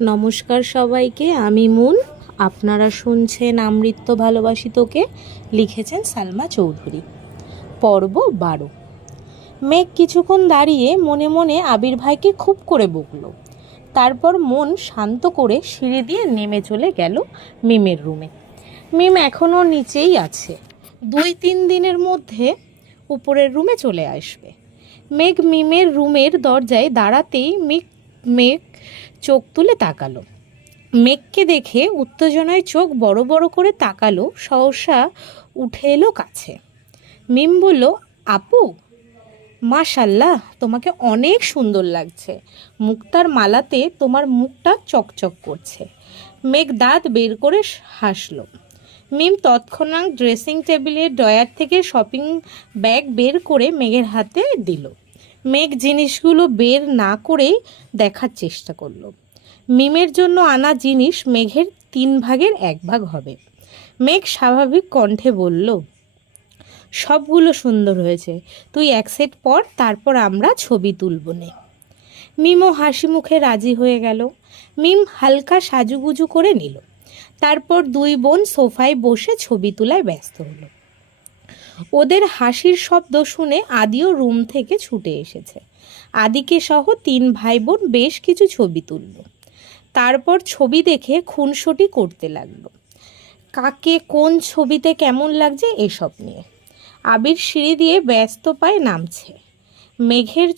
নমস্কার সবাইকে, আমি মুন। আপনারা শুনছেন আমৃত্য ভালোবাসি তোকে, লিখেছেন সালমা চৌধুরী। পর্ব 12। মেঘ কিছুক্ষণ দাঁড়িয়ে মনে মনে আবির ভাইকে খুব করে বকলো। তারপর মন শান্ত করে সিঁড়ি দিয়ে নেমে চলে গেল মিমের রুমে। মিম এখনও নিচেই আছে, 2-3 দিনের মধ্যে উপরের রুমে চলে আসবে। মেঘ মিমের রুমের দরজায় দাঁড়াতেই মেঘ চোখ তুলে তাকালো। মেঘকে দেখে উত্তেজনায় চোখ বড় বড় করে তাকালো, সহসা উঠে এলো কাছে। মিম বলল, আপু, মাশাল্লাহ, তোমাকে অনেক সুন্দর লাগছে। মুক্তার মালাতে তোমার মুখটা চকচক করছে। মেঘ দাঁত বের করে হাসল। মিম তৎক্ষণাৎ ড্রেসিং টেবিলের ড্রয়ার থেকে শপিং ব্যাগ বের করে মেঘের হাতে দিল। মেঘ জিনিসগুলো বের না করেই দেখার চেষ্টা করলো। মিমের জন্য আনা জিনিস মেঘের 3 ভাগের 1 ভাগ হবে। মেঘ স্বাভাবিক কণ্ঠে বলল, সবগুলো সুন্দর হয়েছে, তুই এক সেট পর, তারপর আমরা ছবি তুলব নে। মিমও হাসি মুখে রাজি হয়ে গেল। মিম হালকা সাজুগুজু করে নিল। তারপর 2 বোন সোফায় বসে ছবি তোলায় ব্যস্ত হলো। ওদের হাসির শব্দ শুনে আদিও রুম থেকে ছুটে এসেছে। আদিকে সহ 3 ভাই বোন বেশ কিছু ছবি তুলল। তারপর ছবি দেখে খুনসুটি করতে লাগলো, কাকে কোন ছবিতে কেমন লাগছে এসব নিয়ে। আবির সিঁড়ি দিয়ে ব্যস্ত পায়ে নামছে। মেঘের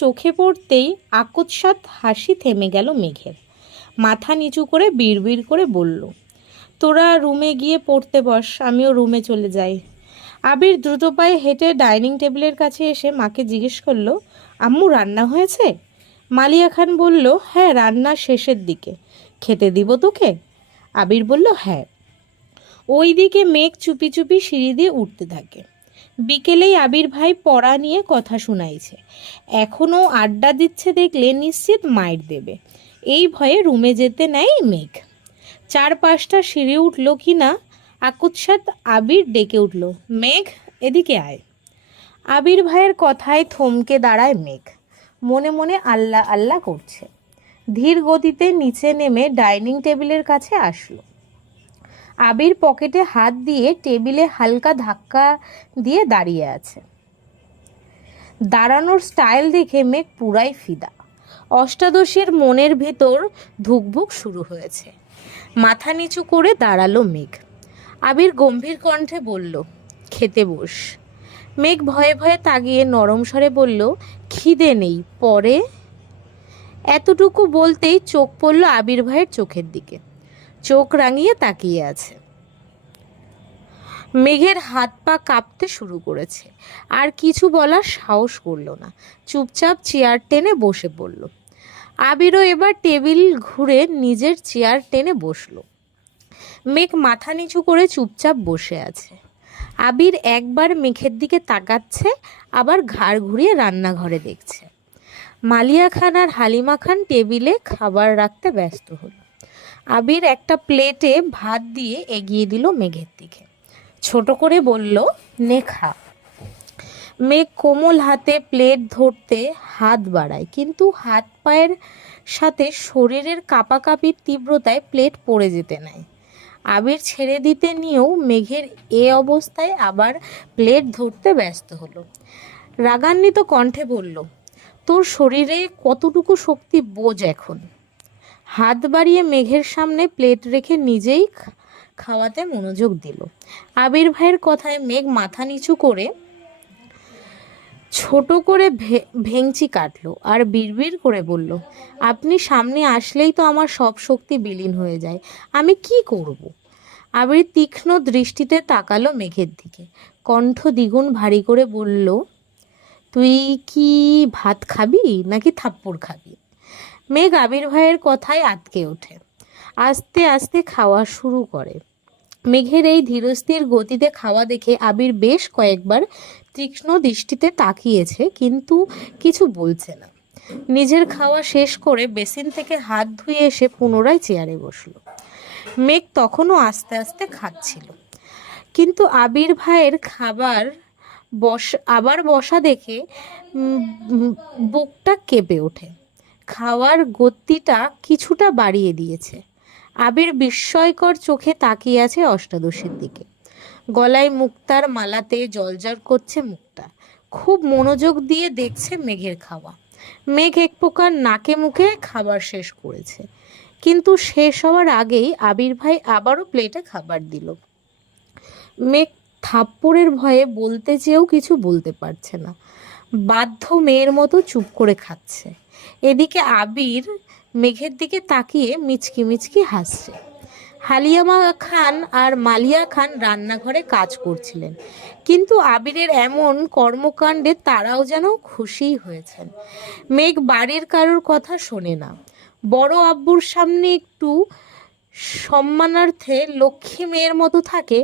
চোখে পড়তেই আকস্মাৎ হাসি থেমে গেল মেঘের। মাথা নিচু করে বিড়বিড় করে বলল, তোরা রুমে গিয়ে পড়তে বস, আমিও রুমে চলে যাই। আবির দ্রুত পায়ে হেঁটে ডাইনিং টেবিলের কাছে এসে মাকে জিজ্ঞেস করলো, আম্মু, রান্না হয়েছে? মালিয়া খান বলল, হ্যাঁ, রান্না শেষের দিকে। খেতে দিব তোকে? আবির বলল, হ্যাঁ। ওই দিকে মেঘ চুপি চুপি সিঁড়ি দিয়ে উঠতে থাকে। বিকেলেই আবির ভাই পড়া নিয়ে কথা শুনাইছে। এখনও আড্ডা দিচ্ছে দেখলে নিশ্চিত মাইর দেবে, এই ভয়ে রুমে যেতে নেয় মেঘ। 4-5টা সিঁড়ি উঠল কি না, আকস্মাৎ আবির ডেকে উঠল, মেঘ, এদিকে আয়। আবির ভাইয়ের কথায় থমকে দাঁড়ায় মেঘ। মনে মনে আল্লাহ আল্লাহ করছে। ধীর গতিতে নিচে নেমে ডাইনিং টেবিলের কাছে আসলো। আবির পকেটে হাত দিয়ে টেবিলে হালকা ধাক্কা দিয়ে দাঁড়িয়ে আছে। দাঁড়ানোর স্টাইল দেখে মেঘ পুরাই ফিদা। অষ্টাদশীর মনের ভেতর ধুকভুক শুরু হয়েছে। মাথা নিচু করে দাঁড়ালো মেঘ। আবির গম্ভীর কণ্ঠে বলল, খেতে বস। মেঘ ভয়ে ভয়ে তাকিয়ে নরম স্বরে বলল, খিদে নেই, পরে। এতটুকু বলতেই চোখ পড়ল আবির ভাইয়ের চোখের দিকে। চোখ রাঙিয়ে তাকিয়ে আছে। মেঘের হাত পা কাঁপতে শুরু করেছে। আর কিছু বলার সাহস করল না, চুপচাপ চেয়ার টেনে বসে পড়ল। আবিরও এবার টেবিল ঘুরে নিজের চেয়ার টেনে বসলো। মেঘ মাথা নিচু করে চুপচাপ বসে আছে। আবির একবার মেঘের দিকে তাকাচ্ছে, আবার ঘাড় ঘুরিয়ে রান্নাঘরে দেখছে। মালিয়া খান আর হালিমা খান টেবিলে খাবার রাখতে ব্যস্ত হলো। আবির একটা প্লেটে ভাত দিয়ে এগিয়ে দিল মেঘের দিকে। ছোট করে বলল, নে খা। মেঘ কোমল হাতে প্লেট ধরতে হাত বাড়ায়, কিন্তু হাত পায়ের সাথে শরীরের কাঁপাকাঁপির তীব্রতায় প্লেট পড়ে যেতে নেয়। আবির ছেড়ে দিতে নিয়েও মেঘের এ অবস্থায় আবার প্লেট ধরতে ব্যস্ত হলো। রাগান্বিত কণ্ঠে বলল, তোর শরীরে কতটুকু শক্তি বোঝ এখন। হাত বাড়িয়ে মেঘের সামনে প্লেট রেখে নিজেই খাওয়াতে মনোযোগ দিল। আবির ভাইয়ের কথায় মেঘ মাথা নিচু করে ছোট করে ভেঙচি কাটলো আর বিড়বিড় করে বলল, আপনি সামনে আসলেই তো আমার সব শক্তি বিলীন হয়ে যায়, আমি কি করব? আবির তীক্ষ্ণ দৃষ্টিতে তাকালো মেঘের দিকে। কণ্ঠ দ্বিগুণ ভারী করে বলল, তুই কি ভাত খাবি নাকি থাপ্পড় খাবি? মেঘ আবির ভাইয়ের কথায় আটকে ওঠে। আস্তে আস্তে খাওয়া শুরু করে। মেঘের এই ধীরস্থির গতিতে খাওয়া দেখে আবির বেশ কয়েকবার তীক্ষ্ণ দৃষ্টিতে তাকিয়েছে, কিন্তু কিছু বলছে না। নিজের খাওয়া শেষ করে বেসিন থেকে হাত ধুয়ে এসে পুনরায় চেয়ারে বসলো। মেঘ তখনও আস্তে আস্তে খাচ্ছিল, কিন্তু আবির ভাইয়ের আবার বসা দেখে বুকটা কেঁপে ওঠে। খাওয়ার গতিটা কিছুটা বাড়িয়ে দিয়েছে। আবির বিস্ময়কর চোখে তাকিয়ে আছে অষ্টাদশীর দিকে। গলায় মুক্তার মালাতে জলজল করছে মুখটা। খুব মনোযোগ দিয়ে দেখছে মেঘের খাওয়া। মেঘ এক প্রকার নাকে মুখে খাবার শেষ করেছে, কিন্তু শেষ হওয়ার আগেই আবির ভাই আবারও প্লেটে খাবার দিল। মেঘ থাপ্পড়ের ভয়ে বলতে চেয়েও কিছু বলতে পারছে না, বাধ্য মেয়ের মতো চুপ করে খাচ্ছে। এদিকে আবির মেঘের দিকে তাকিয়ে মিচকি মিচকি হাসছে। হালিমা খান আর মালিয়া খান রান্নাঘরে কাজ করছিলেন, কিন্তু আবিরের এমন কর্মকাণ্ডে তারাও যেন খুশিই হয়েছেন। মেঘ বাড়ির কারোর কথা শোনে না। বড় আব্বুর সামনে একটু সম্মানার্থে লক্ষ্মী মেয়ের মতো থাকে,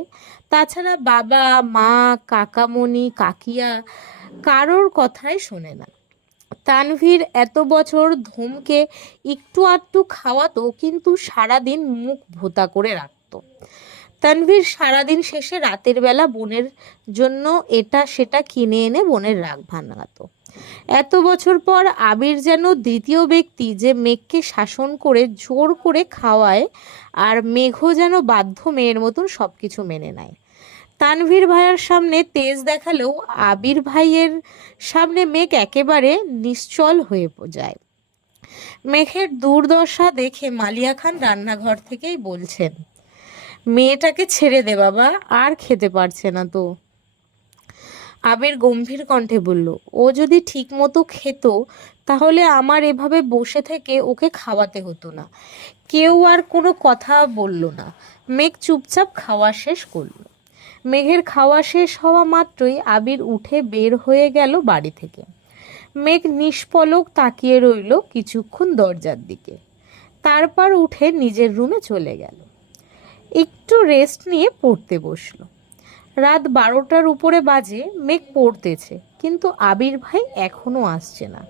তাছাড়া বাবা মা কাকামণি কাকিয়া কারোর কথাই শোনে না। তানভীর এত বছর ধুমকে একটু আধটু খাওয়াতো, কিন্তু সারাদিন মুখ ভোতা করে রাখতো। তানভীর সারাদিন শেষে রাতের বেলা বোনের জন্য এটা সেটা কিনে এনে বোনের রাগ ভাঙাতো। এত বছর পর আবির যেন দ্বিতীয় ব্যক্তি যে মেঘকে শাসন করে জোর করে খাওয়ায়, আর মেঘও যেন বাধ্য মেয়ের মতন সব কিছু মেনে নেয়। তানভীর ভাইয়ের সামনে তেজ দেখালেও আবির ভাইয়ের সামনে মেঘ একেবারে নিশ্চল হয়ে যায়। মেঘের দুর্দশা দেখে মালিয়া খান রান্নাঘর থেকেই বলছেন, মেয়েটাকে ছেড়ে দে বাবা, আর খেতে পারছে না তো। আবির গম্ভীর কণ্ঠে বলল, ও যদি ঠিক মতো খেত তাহলে আমার এভাবে বসে থেকে ওকে খাওয়াতে হতো না। কেউ আর কোনো কথা বলল না। মেঘ চুপচাপ খাওয়া শেষ করলো। মেঘের খাওয়া শেষ হওয়া মাত্রই আবির উঠে বের হয়ে গেল বাড়ি থেকে। মেঘ নিষ্পলক তাকিয়ে রইল কিছুক্ষণ দরজার দিকে, তারপর উঠে নিজের রুমে চলে গেল। একটু রেস্ট নিয়ে পড়তে বসলো। রাত 12টার উপরে বাজে। মেঘ পড়তেছে, কিন্তু আবির ভাই এখনো আসছে না।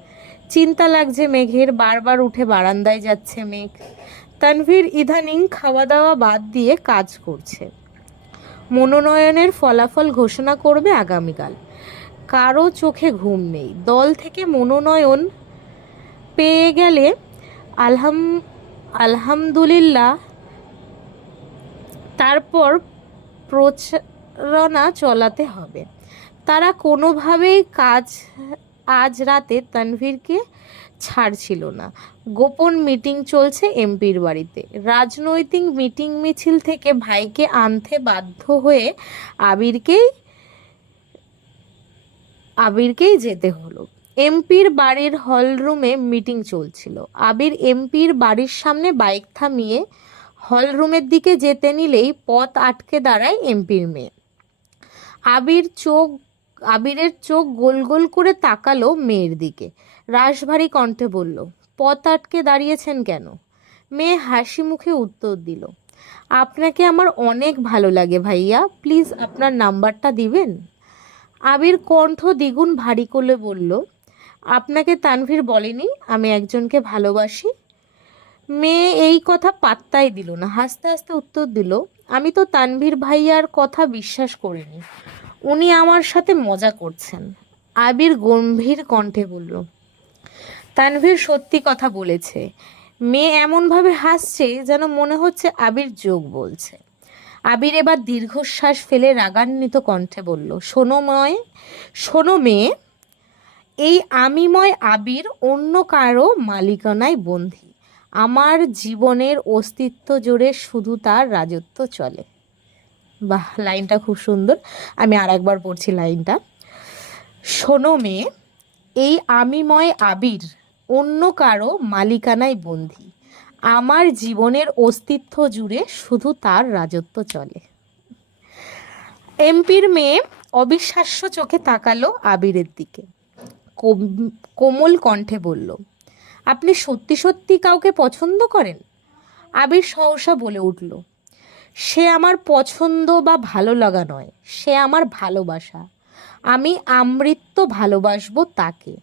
চিন্তা লাগছে মেঘের। বারবার উঠে বারান্দায় যাচ্ছে মেঘ। তানভীর ইদানিং খাওয়া দাওয়া বাদ দিয়ে কাজ করছে। মনোনয়নের ফলাফল ঘোষণা করবে আগামীকাল। কারো চোখে ঘুম নেই। দল থেকে মনোনয়ন পেয়ে গেলে আলহামদুলিল্লাহ, তারপর প্রচারণা চালাতে হবে। তারা কোনোভাবেই আজ রাতে তানভীরকে ছাড়ছিল না। গোপন মিটিং চলছে এমপির বাড়িতে। রাজনৈতিক মিটিং মিছিল থেকে ভাইকে আনতে বাধ্য হয়ে আবিরকেই যেতে হলো। এমপির বাড়ির হলরুমে মিটিং চলছিল। আবির এমপির বাড়ির সামনে বাইক থামিয়ে হলরুমের দিকে যেতে নিলেই পথ আটকে দাঁড়ায় এমপির মেয়ে। আবিরের চোখ গোল গোল করে তাকালো মেয়ের দিকে। রাশভারী কণ্ঠে বলল, পথ আটকে দাঁড়িয়েছেন কেন? মেয়ে হাসি মুখে উত্তর দিল, আপনাকে আমার অনেক ভালো লাগে ভাইয়া, প্লিজ আপনার নাম্বারটা দিবেন? আবির কণ্ঠ দ্বিগুণ ভারী করে বলল, আপনাকে তানভীর বলেনি আমি একজনকে ভালোবাসি? মেয়ে এই কথা পাত্তাই দিল না। হাসতে হাসতে উত্তর দিল, আমি তো তানভীর ভাইয়ার কথা বিশ্বাস করিনি, উনি আমার সাথে মজা করছেন। আবির গম্ভীর কণ্ঠে বলল, তানভীর সত্যি কথা বলেছে। মেয়ে এমনভাবে হাসছে যেন মনে হচ্ছে আবির যোগ বলছে। আবির এবার দীর্ঘশ্বাস ফেলে রাগান্বিত কণ্ঠে বলল, শোনো মেয়ে, এই আমিময় আবির অন্য কারো মালিকানায় বন্দী। আমার জীবনের অস্তিত্ব জুড়ে শুধু তার রাজত্ব চলে। বাহ, লাইনটা খুব সুন্দর। আমি আর একবার পড়ছি লাইনটা। শোনো মেয়ে, এই আমিময় আবির অন্য কারো মালিকানায় বন্দী। আমার জীবনের অস্তিত্ব জুড়ে শুধু তার রাজত্ব চলে। এমপির মেয়ে অবিশ্বাস্য চোখে তাকালো আবিরের দিকে। কোমল কণ্ঠে বলল, আপনি সত্যি সত্যি কাউকে পছন্দ করেন? আবির সহসা বলে উঠল, সে আমার পছন্দ বা ভালো লাগা নয়, সে আমার ভালোবাসা। আমি আমৃত্য ভালোবাসবো তাকে।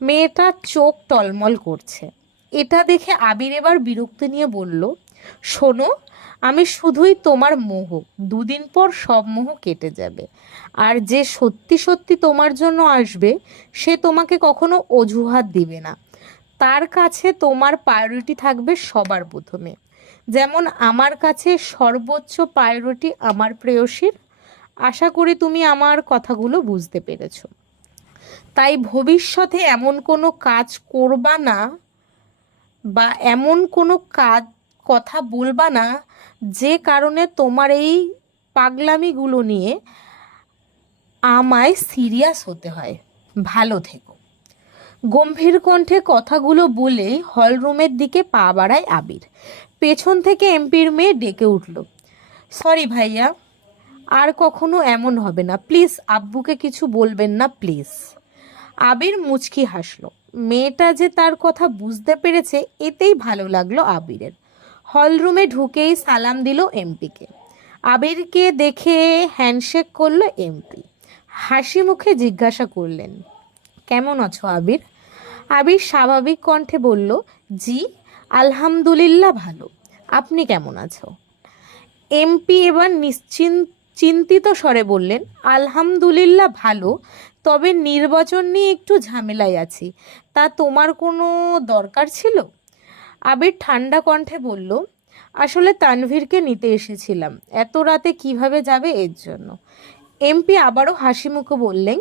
মেয়েটার চোখ টলমল করছে। এটা দেখে আবির এবার বিরক্তি নিয়ে বলল, শোনো, আমি শুধুই তোমার মোহ। দুদিন পর সব মোহ কেটে যাবে। আর যে সত্যি সত্যি তোমার জন্য আসবে সে তোমাকে কখনো অজুহাত দিবে না। তার কাছে তোমার প্রায়োরিটি থাকবে সবার প্রথমে, যেমন আমার কাছে সর্বোচ্চ প্রায়োরিটি আমার প্রেয়সীর। আশা করি তুমি আমার কথাগুলো বুঝতে পেরেছো। তাই ভবিষ্যতে এমন কোনো কাজ করবা না বা এমন কোনো কথা বলবা না যে কারণে তোমার এই পাগলামিগুলো নিয়ে আমায় সিরিয়াস হতে হয়। ভালো থেকো। গম্ভীর কণ্ঠে কথাগুলো বলে হলরুমের দিকে পা বাড়ায় আবির। পেছন থেকে এমপির মেয়ে ডেকে উঠল, সরি ভাইয়া, আর কখনো এমন হবে না, প্লিজ আব্বুকে কিছু বলবেন না প্লিজ। আবির মুচকি হাসলো। মেয়েটা যে তার কথা বুঝতে পেরেছে এতেই ভালো লাগলো আবিরের। হলরুমে ঢুকেই সালাম দিল এমপিকে। আবিরকে দেখে হ্যান্ডশেক করলো এমপি। হাসি মুখে জিজ্ঞাসা করলেন, কেমন আছো আবির? আবির স্বাভাবিক কণ্ঠে বলল, জি আলহামদুলিল্লাহ ভালো, আপনি কেমন আছো? এমপি এবার চিন্তিত স্বরে বললেন, আলহামদুলিল্লাহ ভালো, তবে নির্বাচন নিয়ে একটু ঝামেলায় আছি, তা তোমার কোনো দরকার ছিল? আবির ঠান্ডা কণ্ঠে বলল, আসলে তানভীরকে নিতে এসেছিলাম, এত রাতে কিভাবে যাবে এর জন্য। এমপি আবারও হাসি মুখে বললেন,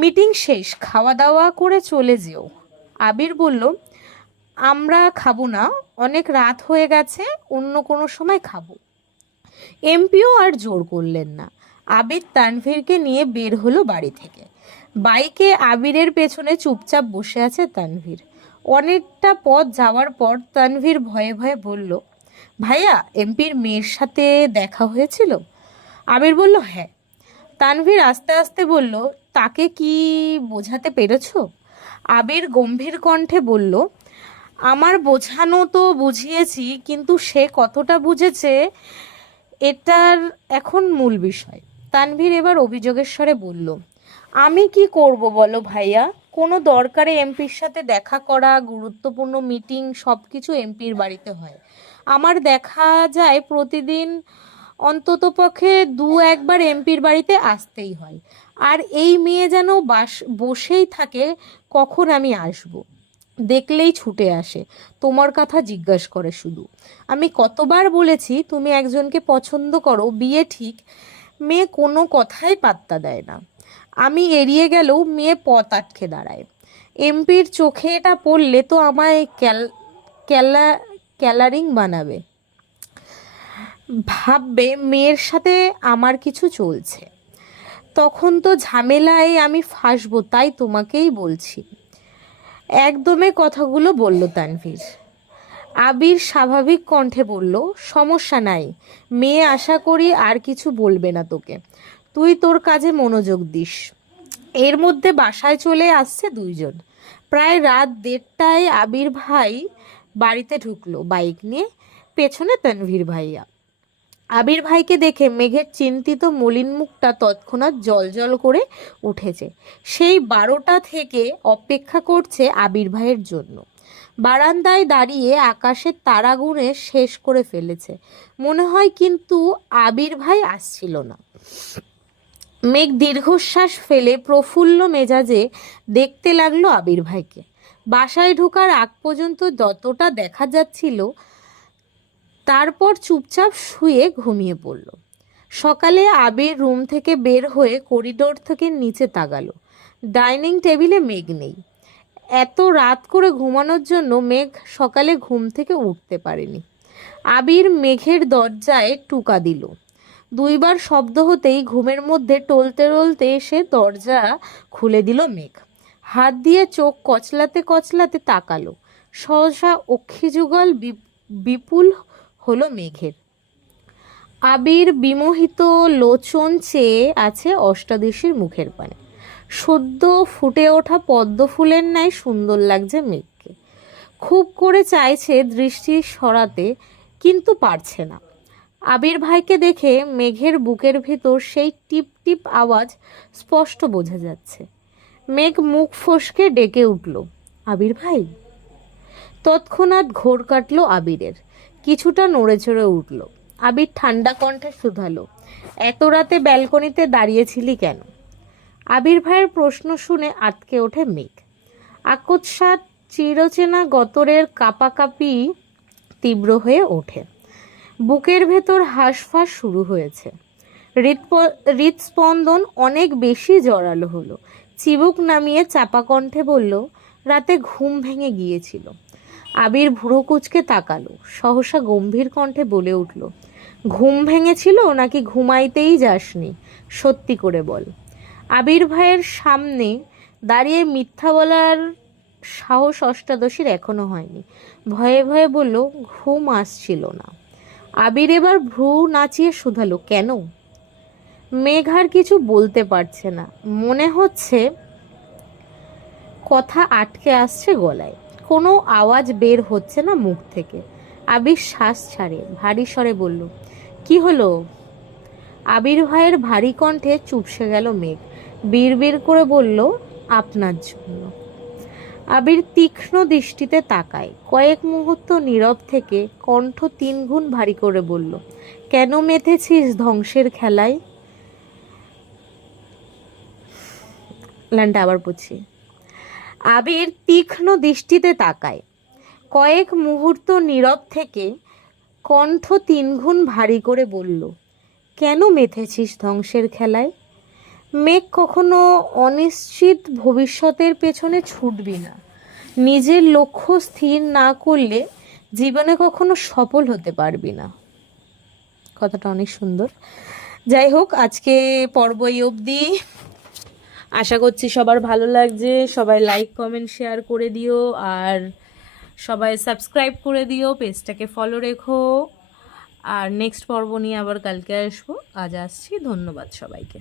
মিটিং শেষ, খাওয়া দাওয়া করে চলে যেও। আবির বলল, আমরা খাবো না, অনেক রাত হয়ে গেছে, অন্য কোনো সময় খাবো। এমপিও আর জোর করলেন না। আবির তানভীরকে নিয়ে বের হলো বাড়ি থেকে। বাইকে আবিরের পেছনে চুপচাপ বসে আছে তানভীর। অনেকটা পথ যাওয়ার পর তানভীর ভয়ে ভয়ে বলল, ভাইয়া এমপির মেয়ের সাথে দেখা হয়েছিল? আবির বলল, হ্যাঁ। তানভীর আস্তে আস্তে বলল, তাকে কি বোঝাতে পেরেছো? আবির গম্ভীর কণ্ঠে বলল, আমার বোঝানো তো বুঝিয়েছি, কিন্তু সে কতটা বুঝেছে এটার এখন মূল বিষয়। তানভীর এবার অভিযোগের স্বরে বলল, আমি কি করব বলো ভাইয়া? কোনো দরকারে এমপির সাথে দেখা করা, গুরুত্বপূর্ণ মিটিং, সব কিছু এমপির বাড়িতে হয়। আমার দেখা যায় প্রতিদিন অন্ততপক্ষে একবার এমপির বাড়িতে আসতেই হয়। আর এই মেয়ে যেন বসেই থাকে কখন আমি আসব, দেখলেই ছুটে আসে, তোমার কথা জিজ্ঞাসা করে শুধু। আমি কতবার বলেছি তুমি একজনকে পছন্দ করো, বিয়ে ঠিক, মেয়ে কোনো কথাই পাত্তা দেয় না। আমি এড়িয়ে গেলেও মেয়ে পথ আটকে দাঁড়ায়। এমপির চোখে এটা পড়লে তো আমায় ক্যালারিং বানাবে, ভাববে মেয়ের সাথে আমার কিছু চলছে, তখন তো ঝামেলায় আমি ফাঁসবো, তাই তোমাকেই বলছি। একদমে কথাগুলো বলল তানভীর। আবির স্বাভাবিক কণ্ঠে বলল, সমস্যা নাই মেয়ে, আশা করি আর কিছু বলবে না তোকে, তুই তোর কাজে মনোযোগ দিস। এর মধ্যে বাসায় চলে আসছে দুইজন। প্রায় রাত 1:30টায় আবির ভাই বাড়িতে ঢুকলো বাইক নিয়ে, পেছনে তানভীর ভাইয়া। আবির ভাইকে দেখে মেঘের চিন্তিত মলিন মুখটা তৎক্ষণাৎ জল করে উঠেছে। সেই 12টা থেকে অপেক্ষা করছে আবির ভাইয়ের জন্য। বারান্দায় দাঁড়িয়ে আকাশের তারা গুনে শেষ করে ফেলেছে মনে হয়, কিন্তু আবির ভাই আসছিল না। মেঘ দীর্ঘশ্বাস ফেলে প্রফুল্ল মেজাজে দেখতে লাগলো আবির ভাইকে। বাসায় ঢোকার আগ পর্যন্ত যতটা দেখা যাচ্ছিল, তারপর চুপচাপ শুয়ে ঘুমিয়ে পড়ল। সকালে আবির রুম থেকে বের হয়ে করিডোর থেকে নিচে তাকালো। ডাইনিং টেবিলে মেঘ নেই। এত রাত করে ঘুমানোর জন্য মেঘ সকালে ঘুম থেকে উঠতে পারেনি। আবির মেঘের দরজায় টোকা দিল। 2বার শব্দ হতেই ঘুমের মধ্যে টলতে টলতে এসে দরজা খুলে দিল মেঘ। হাত দিয়ে চোখ কচলাতে তাকালো। সহসা অক্ষিযুগল বিপুল হলো মেঘের। আবির বিমোহিত লোচন চেয়ে আছে অষ্টাদশীর মুখের পানে। সদ্য ফুটে ওঠা পদ্ম ফুলের ন্যায় সুন্দর লাগছে মেঘকে। খুব করে চাইছে দৃষ্টি সরাতে, কিন্তু পারছে না। আবির ভাইকে দেখে মেঘের বুকের ভেতর সেই টিপ টিপ আওয়াজ স্পষ্ট বোঝা যাচ্ছে। মেঘ মুখ ফসকে ডেকে উঠল, আবির ভাই। তৎক্ষণাৎ ঘোর কাটল আবিরের, কিছুটা নড়ে চড়ে উঠল। আবির ঠান্ডা কণ্ঠে শুধালো, এত রাতে ব্যালকনিতে দাঁড়িয়েছিলি কেন? আবির ভাইয়ের প্রশ্ন শুনে আটকে ওঠে মেঘ। আকস্মাৎ চিরচেনা গতরের কাঁপাকাঁপি তীব্র হয়ে ওঠে। বুকের ভেতর হাঁসফাঁস শুরু হয়েছে। হৃদস্পন্দন অনেক বেশি জোরালো হলো। চিবুক নামিয়ে চাপা কণ্ঠে বলল, রাতে ঘুম ভেঙে গিয়েছিল। আবির ভুরু কুঁচকে তাকালো। সহসা গম্ভীর কণ্ঠে বলে উঠল, ঘুম ভেঙেছিল নাকি ঘুমাইতেই যাসনি? সত্যি করে বল। আবির ভাইয়ের সামনে দাঁড়িয়ে মিথ্যা বলার সাহস অষ্টাদশীর এখনো হয়নি। ভয়ে ভয়ে বলল, ঘুম আসছিল না। আবির এবার ভ্রু নাচিয়ে শুধালো, কেন? মেঘ আর কিছু বলতে পারছে না। মনে হচ্ছে কথা আটকে আসছে গলায়। কোনো আওয়াজ বের হচ্ছে না মুখ থেকে। আবির শ্বাস ছাড়ে, ভারী স্বরে বলল, কি হলো? আবির ভাইয়ের ভারী কণ্ঠে চুপসে গেল মেঘ। বিড়বিড় করে বলল, আপনার জন্য। আবির তীক্ষ্ণ দৃষ্টিতে তাকায়। কয়েক মুহূর্ত নীরব থেকে কণ্ঠ 3 গুণ ভারী করে বলল, কেন মেতেছিস ধ্বংসের খেলায়? লাইনটা আবার পড়ছি। আবির তীক্ষ্ণ দৃষ্টিতে তাকায়। কয়েক মুহূর্ত নীরব থেকে কণ্ঠ 3 গুণ ভারী করে বলল, কেন মেতেছিস ধ্বংসের খেলায়? মেঘ কখনো অনিশ্চিত ভবিষ্যতের পেছনে ছুটবি না। নিজের লক্ষ্য স্থির না করলে জীবনে কখনো সফল হতে পারবি না। কথাটা অনেক সুন্দর। যাই হোক, আজকে পর্ব এই অবধি। আশা করছি সবার ভালো লাগছে। সবাই লাইক কমেন্ট শেয়ার করে দিও, আর সবাই সাবস্ক্রাইব করে দিও, পেজটাকে ফলো রেখো। আর নেক্সট পর্ব নিয়ে আবার কালকে আসবো। আজ আসছি। ধন্যবাদ সবাইকে।